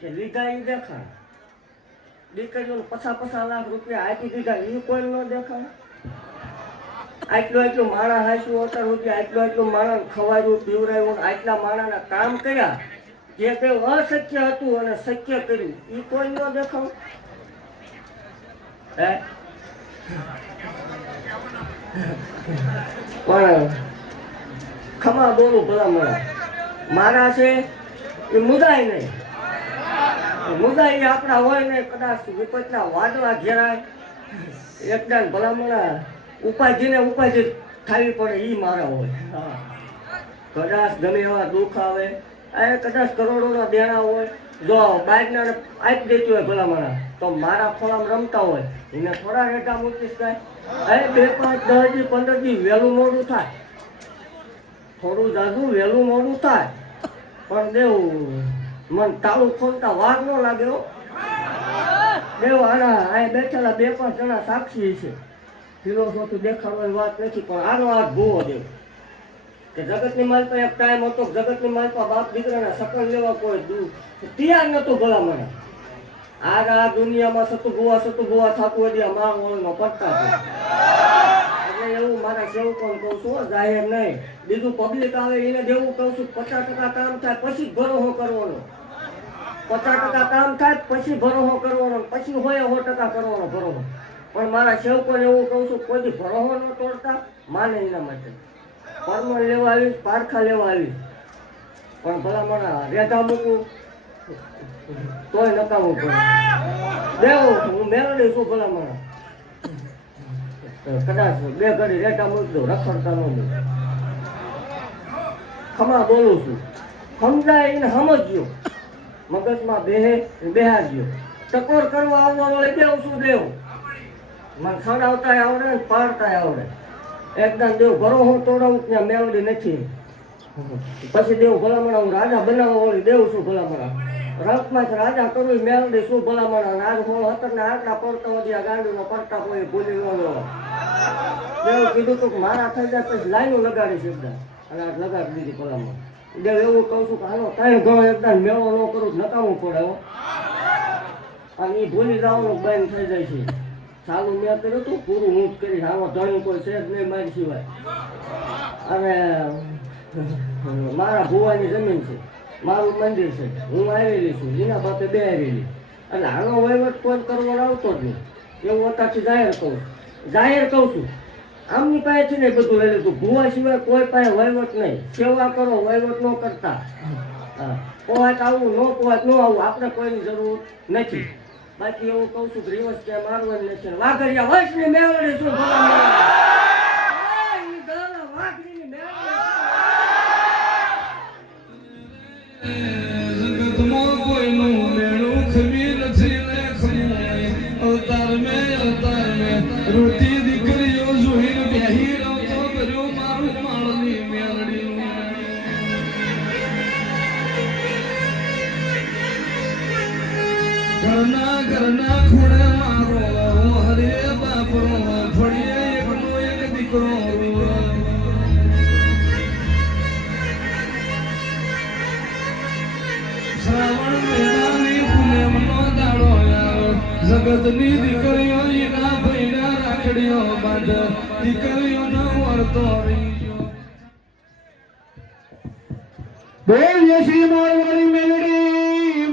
કે લીધા એ દેખાય, દીકરીઓને 50 લાખ રૂપિયા આપી દીધા એ કોઈ ન દેખાય. આટલું માણસ હાંસવું અત્યાર સુધી આટલું માણસ ખવાયું પીવરાયું, આટલા માણસના કામ કર્યા જે કંઈ અશક્ય હતું અને શક્ય કર્યું એ કોઈ ન દેખાવ. પણ ખમા બોલું ભલા મારા છે એ મુદાય નહીં, મુદાય આપણા હોય ને કદાચ વિપતના વાદળા ઘેરાય એકદમ ભલામણા ઉપાધિને ઉપાધિ થવી પડે એ મારા હોય. કદાચ ગમે એવા દુઃખ આવે એ કદાચ કરોડોના દેણા હોય, જો બાઇકના આપી દેતી હોય ભલામણા તો મારા ખોળામાં રમતા હોય એને થોડા રેટા મૂકીશ કાંઈ. 2, 5, 10 દી 15 દી વહેલું મોડું થાય, થોડું જાજુ વહેલું મોડું થાય પણ દેવું મન તાળું ખોલતા વાર ન લાગે. દેવ આના આ બેઠેલા 2-5 જણા સાક્ષી છે, ફિલોસોફી દેખાડવાની વાત નથી પણ આનો હાથ ભૂવો દેવ કે જગતની માલપા એક ટાઈમ હતો, જગતની માલપા બાપ દીકરાના સકન લેવા કોઈ તૈયાર નતું ભલામણ. આ દુનિયામાં સતું ભુવા થતું હોય માર ઓળનો પડતા છે. એટલે એવું મારા સેવકોને કહું છું, જાહેર નહીં, બીજું પબ્લિક આવે એને દેવું કહું છું 50% કામ થાય પછી ભરોસો કરવાનો, 50% કામ થાય પછી ભરોસો કરવાનો, પછી હોય 100% કરવાનો ભરોસો. પણ મારા સેવકોને એવું કહું છું કોઈ ભરોસો ન તોડતા માને એના માટે પરમણ લેવા આવીશ, પારખા લેવા આવીશ પણ ભલા મારા રેઢા મૂકું તોય નકામું પડે. દેવું હું મેળવી છું ભલા મારા કદાચ 2 ઘડી રેઢા મૂકી દઉં, રખડતા ન દઉં. ખમા બોલું છું, સમજાય એને સમજજો, મગજમાં બેહાડજો. ટકોર કરવા આવવા વાળે દેવું છું દેવ મને ખવડાવતા આવડે ને પાડતા આવડે. એકદમ દેવ ભરોસો તોડાવું ત્યાં મેળવી નથી. પછી દેવ ભલામણા હું રાજા બનાવવા વાળી દેવું છું ભલામણા, રથમાં રાજા કરવું મેળવી શું ભલામણા. આજ હોળ 17 આટલા પડતા વધ્યા ગાંડીનો પડતા કોઈ ભૂલી ન લો. દેવ કીધું તું મારા થઈ જાય પછી લાઈનો લગાડીશ એકદમ, અને આજ લગાડી દીધી ભલામણ. દેવ એવું કહું છું કે હાલો 3 ઘણો એકદમ મેળો ન કરું નકામું પડે અને એ ભૂલી જવાનું બંધ થઈ જાય છે. ચાલુ મેં કર્યું હતું પૂરું હું જ કરીશ, આમાં ધણી કોઈ છે જ નહીં મારી સિવાય. અને મારા ભુવાની જમીન છે, મારું મંદિર છે, હું આવેલી છું, એના બાપે બે આવેલી. એટલે આનો વહીવટ કોઈ કરવાનો આવતો જ નહીં. એવું અત્યારથી જાહેર કહું છું. આમની પાસેથી નહીં બધું લઈ લીધું, ભુવા સિવાય કોઈ પાસે વહીવટ નહીં. સેવા કરો, વહીવટ ન કરતા. પોવાત આવું ન પોવાત ન આવું, આપણે કોઈની જરૂર નથી. બાકી એવું કહું છું રિવર્સ કે મારવાની નથી. વાઘરિયા વંશની મેળવણી શું વાઘરીની જગતમાં કોઈનું મેળું ખમી નથી ને અવતાર મેં રોટી દીકરીઓ જોઈને બેહી રહતો કર્યો મારું માળની મેળડી. ઘરના ખૂણે મારો હરે બાપરો ફળીએ એકનો એક દીકરો. શ્રાવણ મહિનાની પૂનમનો દાડો આવ્યો, જગતની દીકરીઓ એના ભૈના રાખડીઓ બાંધ, દીકરીઓનો વર્તો રહી ગયો. બોલ શ્રી મારવાડી મેલડી